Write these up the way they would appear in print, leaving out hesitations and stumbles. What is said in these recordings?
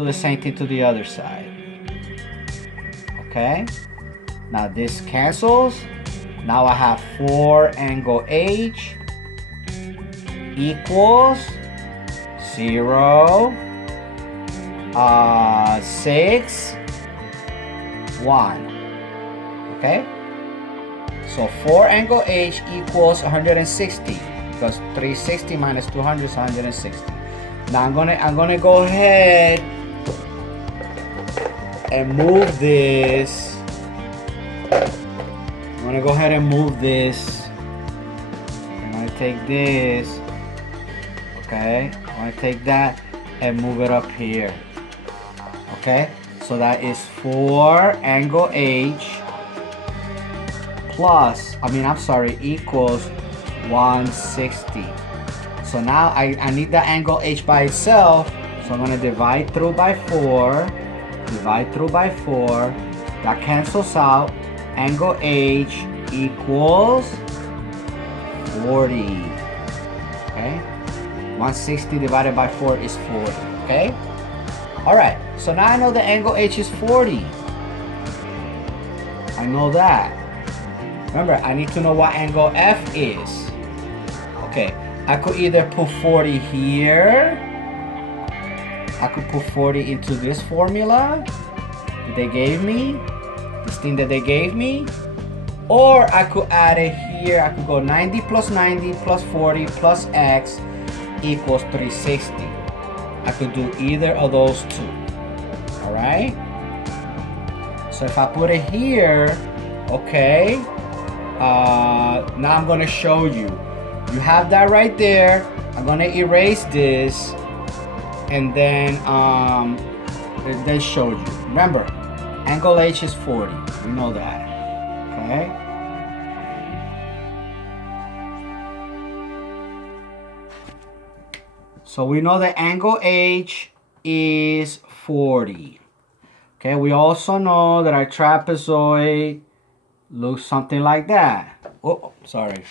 Do the same thing to the other side. Okay, now this cancels. Now I have 4 angle H equals 0, 6, 1. Okay, so 4 angle H equals 160 because 360 minus 200 is 160. Now I'm gonna go ahead and move this. I'm gonna go ahead and move this. I'm gonna take this. Okay, I'm gonna take that and move it up here. Okay, so that is 4 angle H plus, equals 160. So now I need the angle H by itself. So I'm gonna divide through by 4. Divide through by 4. That cancels out. Angle H equals 40. Okay? 160 divided by 4 is 40. Okay? Alright, so now I know the angle H is 40. I know that. Remember, I need to know what angle F is. Okay, I could either put 40 here. I could put 40 into this formula that they gave me. This thing that they gave me. Or I could add it here. I could go 90 plus 90 plus 40 plus X equals 360. I could do either of those two. Alright? So if I put it here, okay. Now I'm gonna show you. You have that right there. I'm gonna erase this and then show you. Remember, angle H is 40. You know that. Okay. So we know the angle H is 40. Okay, we also know that our trapezoid looks something like that. Oh, sorry.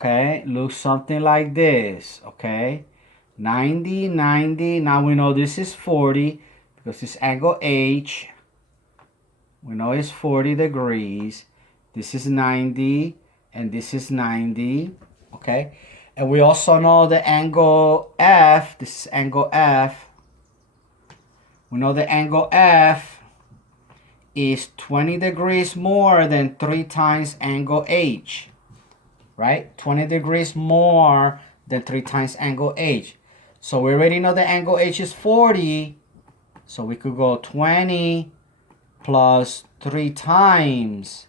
Okay, looks something like this. Okay, 90, 90. Now we know this is 40 because this angle H, we know it's 40 degrees. This is 90 and this is 90. Okay, and we also know the angle F. This is angle F. We know the angle F is 20 degrees more than 3 times angle H. Right? 20 degrees more than 3 times angle H. So we already know the angle H is 40. So we could go 20 plus 3 times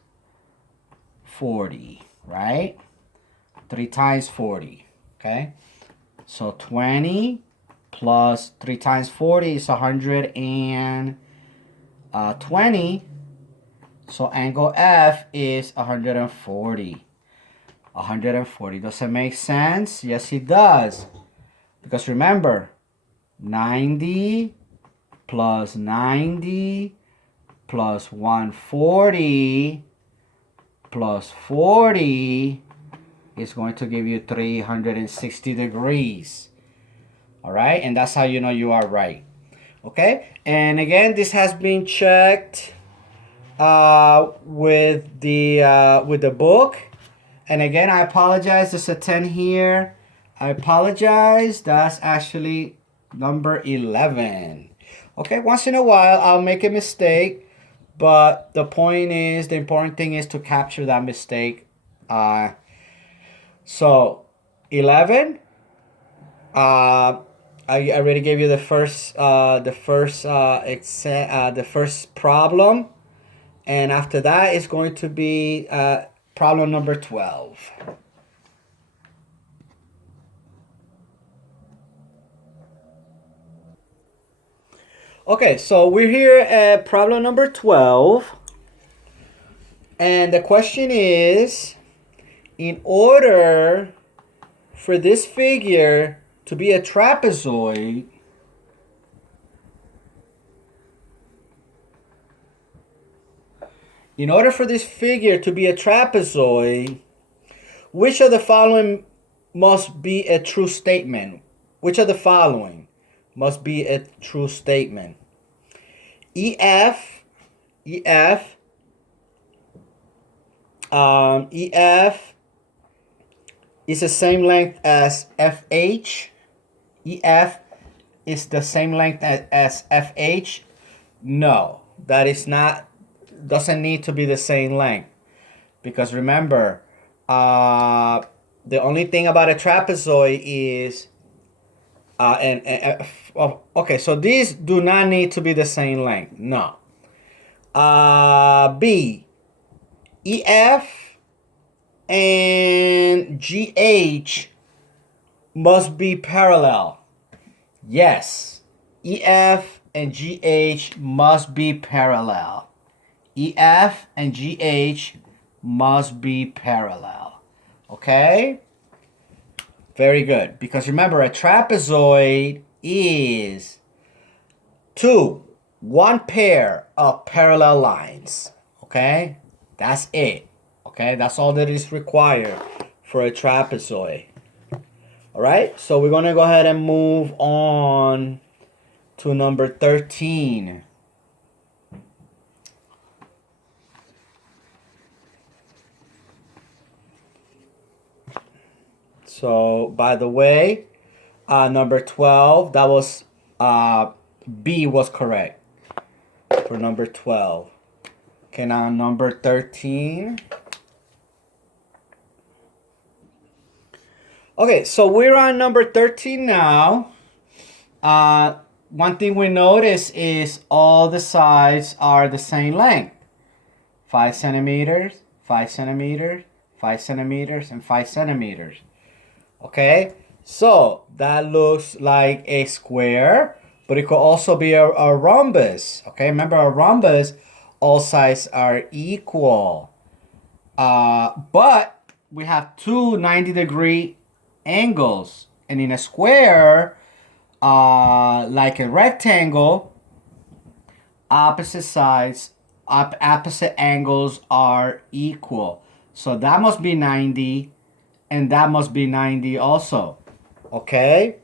40. Right? 3 times 40. Okay? So 20 plus 3 times 40 is 120. So angle F is 140. 140. Does it make sense? Yes, it does. Because remember, 90 plus 90 plus 140 plus 40 is going to give you 360 degrees. All right, and that's how you know you are right. Okay, and again, this has been checked with the book. And again, I apologize. There's a 10 here. I apologize. That's actually number 11. Okay, once in a while, I'll make a mistake. But the point is, the important thing is to capture that mistake. So, 11. I already gave you the first problem. And after that, it's going to be problem number 12. Okay, so we're here at problem number 12. And the question is, in order for this figure to be a trapezoid, in order for this figure to be a trapezoid, which of the following must be a true statement? Which of the following? must be a true statement. EF EF is the same length as FH. EF is the same length as FH. No, that is not, doesn't need to be the same length, because remember, the only thing about a trapezoid is okay, so these do not need to be the same length. No. B, EF and GH must be parallel. Yes, EF and GH must be parallel. EF and GH must be parallel. Okay? Very good. Because remember, a trapezoid is one pair of parallel lines. Okay? That's it. Okay? That's all that is required for a trapezoid. Alright? So we're going to go ahead and move on to number 13. So, by the way, number 12, that was, B was correct for number 12. Okay, now number 13. Okay, so we're on number 13 now. One thing we notice is all the sides are the same length. 5 centimeters, 5 centimeters, 5 centimeters, and 5 centimeters. Okay, so that looks like a square, but it could also be a rhombus. Okay, remember a rhombus, all sides are equal. But we have two 90-degree angles. And in a square, like a rectangle, opposite sides, opposite angles are equal. So that must be 90. And that must be 90 also. Okay?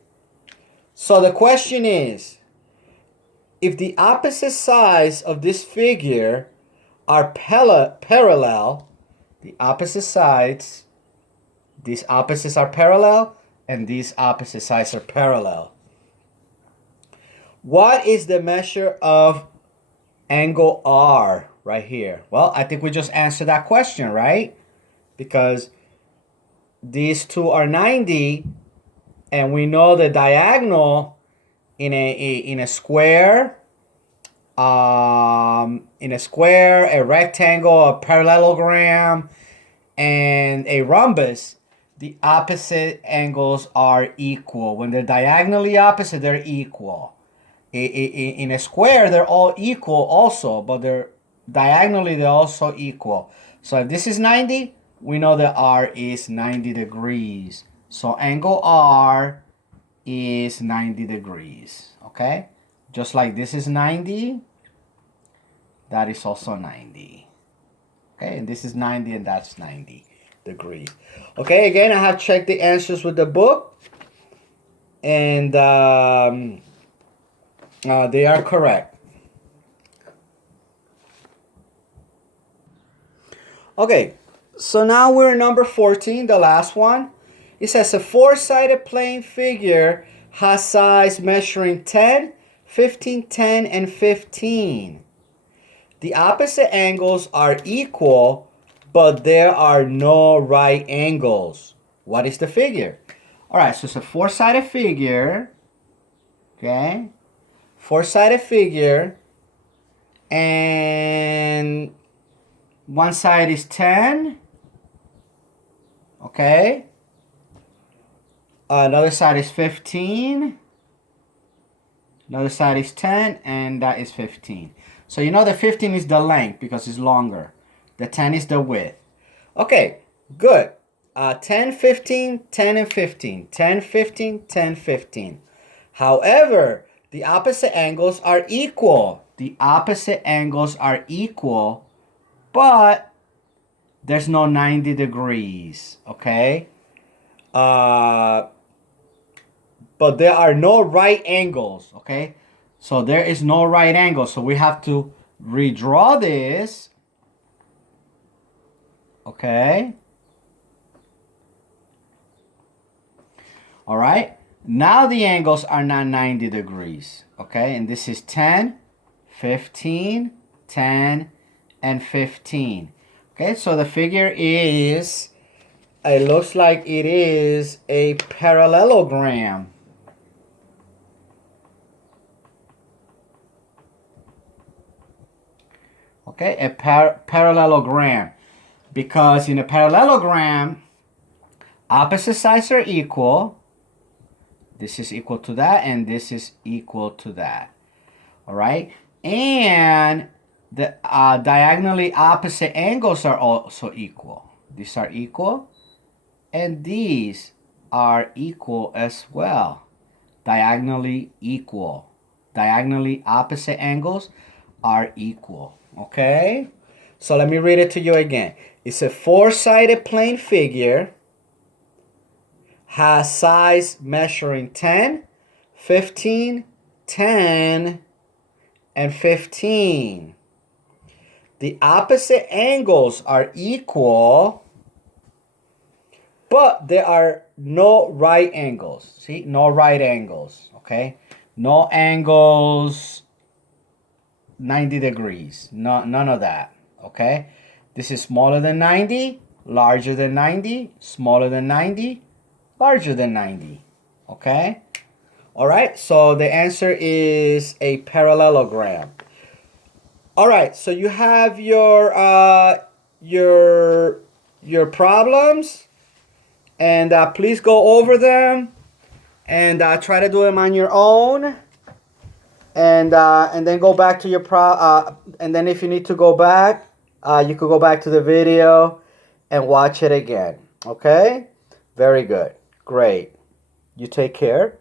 So the question is, if the opposite sides of this figure are parallel, the opposite sides, these opposites are parallel, and these opposite sides are parallel. What is the measure of angle R right here? Well, I think we just answered that question, right? Because these two are 90, and we know the diagonal in a square, a rectangle, a parallelogram, and a rhombus, the opposite angles are equal. When they're diagonally opposite, they're equal. In a square, they're all equal also, but they're diagonally, they're also equal. So if this is 90, we know that R is 90 degrees. So angle R is 90 degrees. Okay? Just like this is 90, that is also 90. Okay? And this is 90 and that's 90 degrees. Okay? Again, I have checked the answers with the book. And they are correct. Okay. So now we're number 14, the last one. It says a four-sided plane figure has sides measuring 10, 15, 10, and 15. The opposite angles are equal, but there are no right angles. What is the figure? All right, so it's a four-sided figure. Okay? Four-sided figure. And one side is 10. Okay. Another side is 15. Another side is 10, and that is 15. So you know the 15 is the length because it's longer. The 10 is the width. Okay, good. 10, 15, 10, and 15. 10, 15, 10, 15. However, the opposite angles are equal. The opposite angles are equal, but there's no 90 degrees, okay? but there are no right angles, okay? So there is no right angle. So we have to redraw this, okay? All right. Now the angles are not 90 degrees, okay? And this is 10, 15, 10, and 15. Okay, so the figure is, it looks like it is a parallelogram. Okay, a parallelogram. Because in a parallelogram, opposite sides are equal. This is equal to that, and this is equal to that. All right, and the diagonally opposite angles are also equal. These are equal, and these are equal as well. Diagonally equal. Diagonally opposite angles are equal. Okay, so let me read it to you again. It's a four-sided plane figure, has sides measuring 10, 15, 10, and 15. The opposite angles are equal, but there are no right angles. See, no right angles, okay? No angles 90 degrees, none of that, okay? This is smaller than 90, larger than 90, smaller than 90, larger than 90, okay? All right, so the answer is a parallelogram. All right, so you have your problems, and please go over them and try to do them on your own, and then go back to your and then if you need to go back, you could go back to the video and watch it again. Okay, very good, great. You take care.